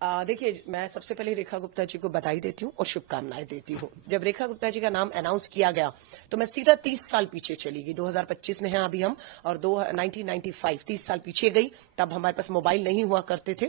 देखिए, मैं सबसे पहले रेखा गुप्ता जी को बधाई देती हूँ और शुभकामनाएं देती हूँ। जब रेखा गुप्ता जी का नाम अनाउंस किया गया तो मैं सीधा 30 साल पीछे चली गई। 2025 में हैं अभी हम, और 1995 30 साल पीछे गई। तब हमारे पास मोबाइल नहीं हुआ करते थे।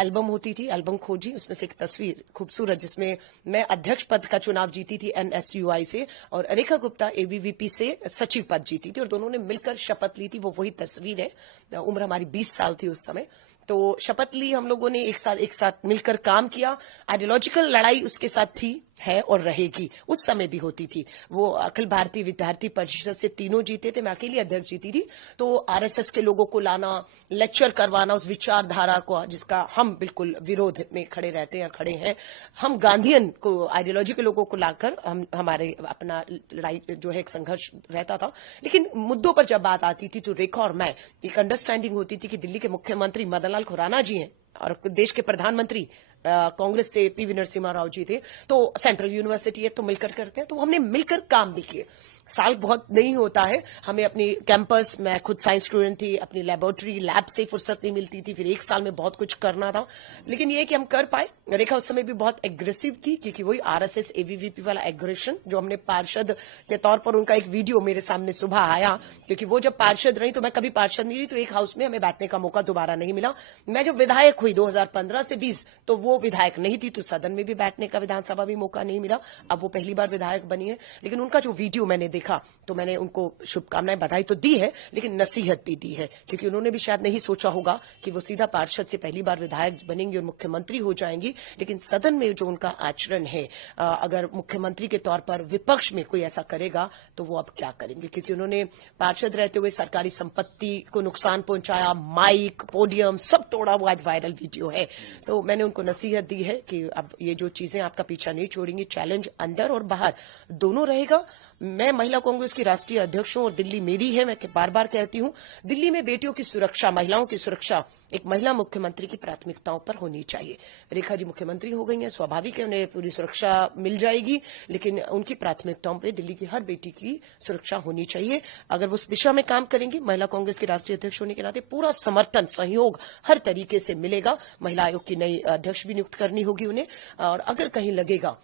एल्बम होती थी, एल्बम खोजी, उसमें से एक तस्वीर खूबसूरत जिसमें मैं अध्यक्ष पद का चुनाव जीती थी NSUI से, और रेखा गुप्ता ABVP से सचिव पद जीती थी, और दोनों ने मिलकर शपथ ली थी। वो वही तस्वीर है। उम्र हमारी 20 साल थी उस समय। तो शपथ ली हम लोगों ने, एक साथ मिलकर काम किया। आइडियोलॉजिकल लड़ाई उसके साथ थी, है और रहेगी। उस समय भी होती थी। वो अखिल भारतीय विद्यार्थी परिषद से तीनों जीते थे, मैं अकेली अध्यक्ष जीती थी। तो RSS के लोगों को लाना, लेक्चर करवाना उस विचारधारा को जिसका हम बिल्कुल विरोध में खड़े रहते हैं, खड़े हैं। हम गांधीयन को, आइडियोलॉजी के लोगों को लाकर हमारे अपना लड़ाई जो है एक संघर्ष रहता था। लेकिन मुद्दों पर जब बात आती थी तो रेखा और मैं एक अंडरस्टैंडिंग होती थी कि दिल्ली के मुख्यमंत्री मदन लाल खुराना जी हैं और देश के प्रधानमंत्री कांग्रेस से PV नरसिम्हा राव जी थे, तो सेंट्रल यूनिवर्सिटी है तो मिलकर करते हैं। तो हमने मिलकर काम भी किए। साल बहुत नहीं होता है, हमें अपनी कैंपस, मैं खुद साइंस स्टूडेंट थी, अपनी लेबोरेटरी लैब से फुर्सत नहीं मिलती थी। फिर एक साल में बहुत कुछ करना था, लेकिन ये कि हम कर पाए। रेखा उस समय भी बहुत एग्रेसिव थी, क्योंकि वही RSS ABVP वाला एग्रेशन जो हमने पार्षद के तौर पर, उनका एक वीडियो मेरे सामने सुबह आया, क्योंकि वो जब पार्षद रही तो मैं कभी पार्षद नहीं रही, तो एक हाउस में हमें बैठने का मौका दोबारा नहीं मिला। मैं जब विधायक हुई 2015 से 20, तो वो विधायक नहीं थी, तो सदन में भी बैठने का, विधानसभा भी मौका नहीं मिला। अब वो पहली बार विधायक बनी है। लेकिन उनका जो वीडियो मैंने देखा तो मैंने उनको शुभकामनाएं, बधाई तो दी है, लेकिन नसीहत भी दी है, क्योंकि उन्होंने भी शायद नहीं सोचा होगा कि वो सीधा पार्षद से पहली बार विधायक बनेंगी और मुख्यमंत्री हो जाएंगी। लेकिन सदन में जो उनका आचरण है, अगर मुख्यमंत्री के तौर पर विपक्ष में कोई ऐसा करेगा तो वो अब क्या करेंगे, क्योंकि उन्होंने पार्षद रहते हुए सरकारी संपत्ति को नुकसान पहुंचाया, माइक, पोडियम सब तोड़ा। वो आज वायरल वीडियो है। सो मैंने उनको नसीहत दी है कि अब ये जो चीजें आपका पीछा नहीं छोड़ेंगी, चैलेंज अंदर और बाहर दोनों रहेगा। मैं महिला कांग्रेस की राष्ट्रीय अध्यक्ष हूं और दिल्ली मेरी है। मैं बार बार कहती हूं, दिल्ली में बेटियों की सुरक्षा, महिलाओं की सुरक्षा एक महिला मुख्यमंत्री की प्राथमिकताओं पर होनी चाहिए। रेखा जी मुख्यमंत्री हो गई हैं, स्वाभाविक है उन्हें पूरी सुरक्षा मिल जाएगी, लेकिन उनकी प्राथमिकताओं पर दिल्ली की हर बेटी की सुरक्षा होनी चाहिए। अगर वो उस दिशा में काम करेंगी, महिला कांग्रेस की राष्ट्रीय अध्यक्ष होने के नाते पूरा समर्थन, सहयोग हर तरीके से मिलेगा। महिला आयोग की नई अध्यक्ष भी नियुक्त करनी होगी उन्हें, और अगर कहीं लगेगा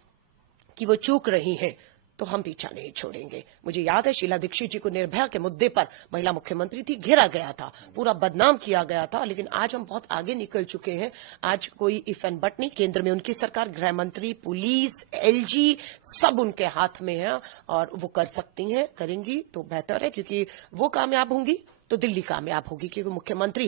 कि वो चूक रही हैं तो हम पीछा नहीं छोड़ेंगे। मुझे याद है शीला दीक्षित जी को निर्भया के मुद्दे पर, महिला मुख्यमंत्री थी, घेरा गया था, पूरा बदनाम किया गया था, लेकिन आज हम बहुत आगे निकल चुके हैं। आज कोई इफ एंड बट नहीं, केंद्र में उनकी सरकार, गृह मंत्री, पुलिस, LG सब उनके हाथ में है, और वो कर सकती हैं, करेंगी तो बेहतर है, क्योंकि वो कामयाब होंगी तो दिल्ली कामयाब होगी, क्योंकि मुख्यमंत्री